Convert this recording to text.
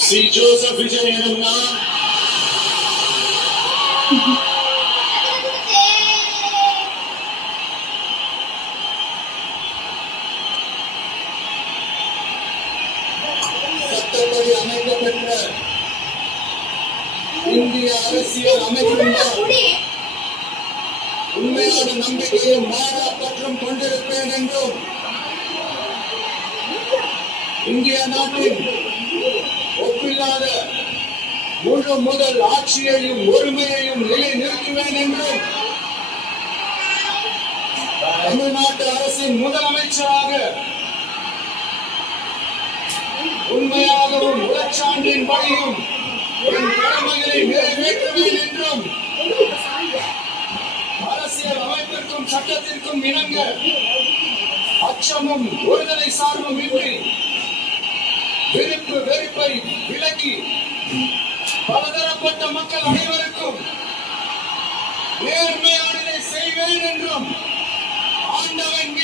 C Joseph Vijay எனும் நான் சட்டப்படி அமைக்கப்பட்ட இந்திய அரசியல் அமைப்பின் உண்மையான நம்பிக்கையும் மாறா பற்றும் கொண்டிருப்பேன் என்றும் இந்திய நாட்டின் ஒப்பில்லாத முழு முதல் ஆட்சியையும் ஒருமையையும் நிலைநிறுத்துவேன் என்றும் தமிழ்நாட்டு அரசின் முதலமைச்சராக உண்மையாகவும் உளச்சான்றின்படியும் என் கடமைகளை நிறைவேற்றுவேன் என்றும் அரசியல் அமைப்பிற்கும் சட்டத்திற்கும் இணங்க அச்சமும் ஒருதலை சார்பும் இன்றி விருப்பு வெறுப்பை விலக்கி பலதரப்பட்ட மக்கள் அனைவருக்கும் நேர்மையானதை செய்வேன் என்றும் ஆண்டவன்